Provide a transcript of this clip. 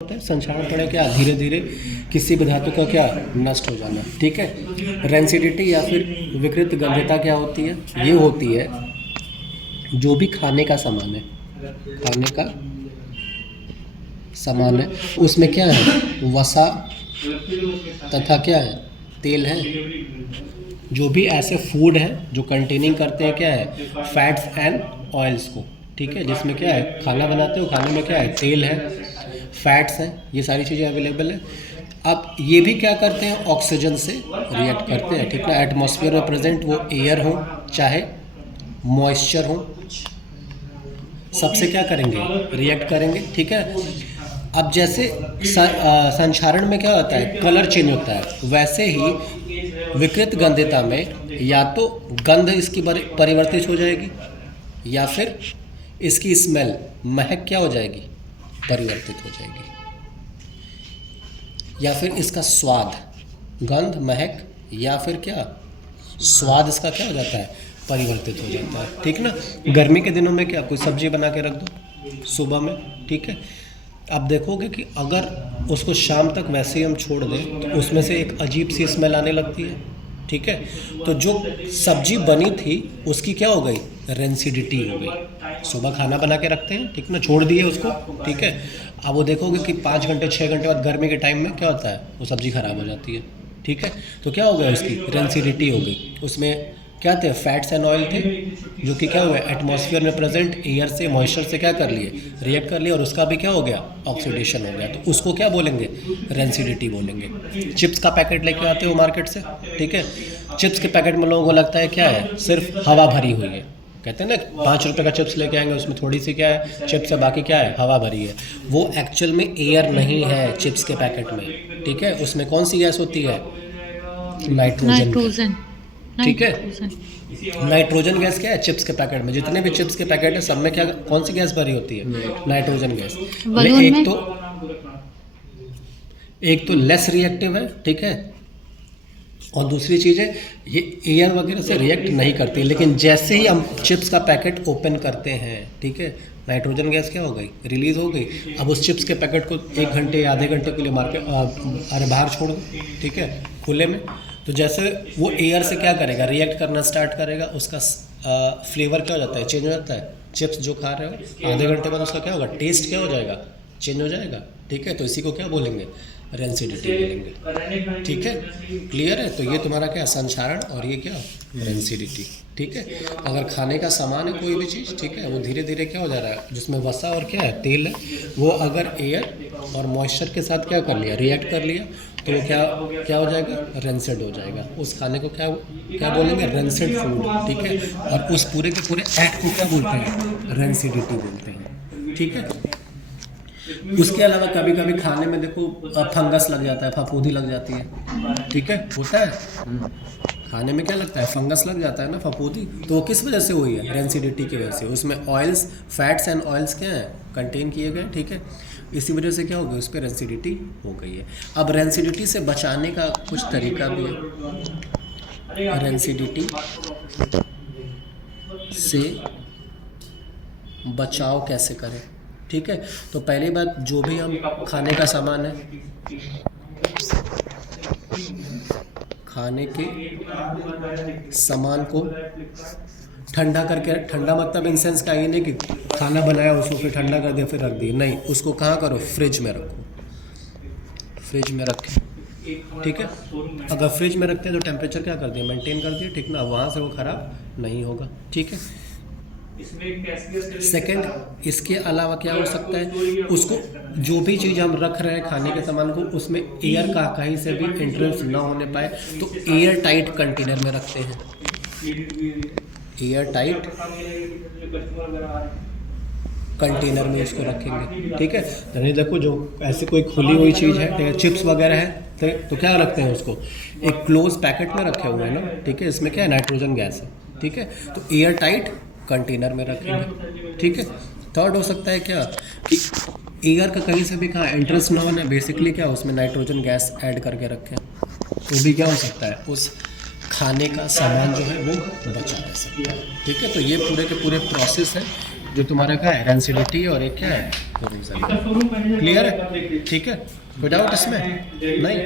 होता है संक्षारण पड़े क्या धीरे धीरे किसी भी धातु का क्या नष्ट हो जाना। ठीक है। रेंसिडिटी या फिर विकृत गंधता क्या होती है? ये होती है जो भी खाने का सामान है, खाने का सामान है उसमें क्या है, वसा तथा क्या है, तेल है। जो भी ऐसे फूड है जो कंटेनिंग करते हैं क्या है, फैट्स एंड ऑयल्स को। ठीक है। जिसमें क्या है, खाना बनाते हो, खाने में क्या है, तेल है, फैट्स हैं, ये सारी चीज़ें अवेलेबल है। अब ये भी क्या करते हैं, ऑक्सीजन से रिएक्ट करते हैं। ठीक है। एटमॉस्फेयर में प्रेजेंट वो एयर हो चाहे मॉइस्चर हो, सबसे क्या करेंगे, रिएक्ट करेंगे। ठीक है। अब जैसे संक्षारण में क्या होता है, कलर चेंज होता है, वैसे ही विकृत गंधता में या तो गंध इसकी परिवर्तित हो जाएगी या फिर इसकी स्मेल, महक क्या हो जाएगी, परिवर्तित हो जाएगी, या फिर इसका स्वाद, गंध, महक या फिर क्या स्वाद इसका क्या हो जाता है, परिवर्तित हो जाता है। ठीक ना। गर्मी के दिनों में क्या, कोई सब्जी बना के रख दो सुबह में, ठीक है, आप देखोगे कि अगर उसको शाम तक वैसे ही हम छोड़ दें तो उसमें से एक अजीब सी स्मेल आने लगती है। ठीक है। तो जो सब्जी बनी थी उसकी क्या हो गई, रेंसिडिटी हो गई। सुबह खाना बना के रखते हैं, ठीक ना, छोड़ दिए उसको, ठीक है, अब वो देखोगे कि 5 घंटे 6 घंटे बाद गर्मी के टाइम में क्या होता है, वो सब्ज़ी ख़राब हो जाती है। ठीक है। तो क्या हो गया, उसकी रेंसिडिटी हो गई। उसमें क्या थे, फैट्स एंड ऑयल थे, जो कि क्या हुआ, एटमॉस्फेयर में प्रेजेंट एयर से, मॉइस्चर से क्या कर लिए, रिएक्ट कर लिया, और उसका भी क्या हो गया, ऑक्सीडेशन हो गया। तो उसको क्या बोलेंगे, रेंसिडिटी बोलेंगे। चिप्स का पैकेट लेके आते हो मार्केट से, ठीक है, चिप्स के पैकेट में लोगों को लगता है क्या है, सिर्फ हवा भरी हुई है। कहते हैं ना 5 रुपये का चिप्स लेके आएंगे, उसमें थोड़ी सी क्या है, चिप्स है, बाकी क्या है, हवा भरी है। वो एक्चुअल में एयर नहीं है चिप्स के पैकेट में। ठीक है। उसमें कौन सी गैस होती है, नाइट्रोजन। ठीक है। नाइट्रोजन गैस क्या है, चिप्स के पैकेट में, जितने भी चिप्स के पैकेट है सब में क्या, कौन सी गैस भरी होती है, नाइट्रोजन गैस। एक तो लेस रिएक्टिव है, ठीक है, और दूसरी चीज़ है ये एयर वगैरह से रिएक्ट नहीं करती। लेकिन जैसे ही हम चिप्स का पैकेट ओपन करते हैं, ठीक है, नाइट्रोजन गैस क्या हो गई, रिलीज हो गई। अब उस चिप्स के पैकेट को 1 घंटे या आधे घंटे के लिए बाहर छोड़ दो, ठीक है, खुले में, तो जैसे वो एयर से क्या करेगा, रिएक्ट करना स्टार्ट करेगा, उसका फ्लेवर क्या हो जाता है, चेंज हो जाता है। चिप्स जो खा रहे हो आधे घंटे बाद उसका क्या होगा, टेस्ट क्या हो जाएगा, चेंज हो जाएगा। ठीक है। तो इसी को क्या बोलेंगे, रेंसिडिटी बोलेंगे। ठीक है। क्लियर है। तो ये तुम्हारा क्या, संक्षारण, और ये क्या, रेंसिडिटी। ठीक है। अगर खाने का सामान है कोई भी चीज़, ठीक है, वो धीरे धीरे क्या हो जा रहा है, जिसमें वसा और क्या है, तेल है, वो अगर एयर और मॉइस्चर के साथ क्या कर लिया, रिएक्ट कर लिया, तो वो क्या हो जाएगा, रेंसिड हो जाएगा। उस खाने को क्या बोलेंगे, रेंसिड फूड। ठीक है। और उस पूरे के पूरे एक्ट को क्या बोलते हैं, रेंसिडिटी बोलते हैं। ठीक है। उसके अलावा कभी कभी खाने में देखो फंगस लग जाता है, फफूंदी लग जाती है। ठीक है, होता है, खाने में क्या लगता है, फंगस लग जाता है ना, फफूंदी। तो वो किस वजह से हुई है, रेंसिडिटी की वजह से। उसमें ऑयल्स, फैट्स एंड ऑयल्स क्या है, कंटेन किए गए। ठीक है। इसी वजह से क्या हो गया, उस पर रेंसिडिटी हो गई है। अब रेंसिडिटी से बचाने का कुछ तरीका भी है। रेंसिडिटी से बचाव कैसे करें, ठीक है। तो पहली बात, जो भी हम खाने का सामान है, खाने के सामान को ठंडा करके, ठंडा मतलब इन सेंस का ये नहीं कि खाना बनाया उसको फिर ठंडा कर दिया फिर रख दिया, नहीं, उसको कहाँ करो, फ्रिज में रखो, फ्रिज में रखें। ठीक है। अगर फ्रिज में रखते हैं तो टेम्परेचर क्या कर दिया, मेंटेन कर दिया, ठीक ना, वहाँ से वो ख़राब नहीं होगा। ठीक है। सेकंड, इसके अलावा क्या हो सकता है, उसको जो भी चीज़ हम रख रहे हैं खाने के सामान को, उसमें एयर का कहीं से भी एंट्रेंस ना होने पाए, तो एयर टाइट कंटेनर में रखते हैं, एयर टाइट कंटेनर में इसको रखेंगे। ठीक है। तो नहीं, देखो जो ऐसे कोई खुली हुई चीज़ है, चिप्स वगैरह है, तो क्या रखते हैं उसको, एक क्लोज पैकेट में रखे हुए हैं ना, ठीक है, इसमें क्या है, नाइट्रोजन गैस है। ठीक है। तो एयर टाइट कंटेनर में रखेंगे। ठीक है। थर्ड हो सकता है क्या, कि एयर का कहीं से भी कहाँ एंट्रेंस ना होना, बेसिकली क्या, उसमें नाइट्रोजन गैस ऐड करके रखें, तो भी क्या हो सकता है, उस खाने का सामान जो है वो बचा रह सकता है। ठीक है। तो ये पूरे के पूरे प्रोसेस है जो तुम्हारा क्या है रेंसिडिटी और एक क्या है क्लियर है, ठीक है, कोई डाउट इसमें नहीं।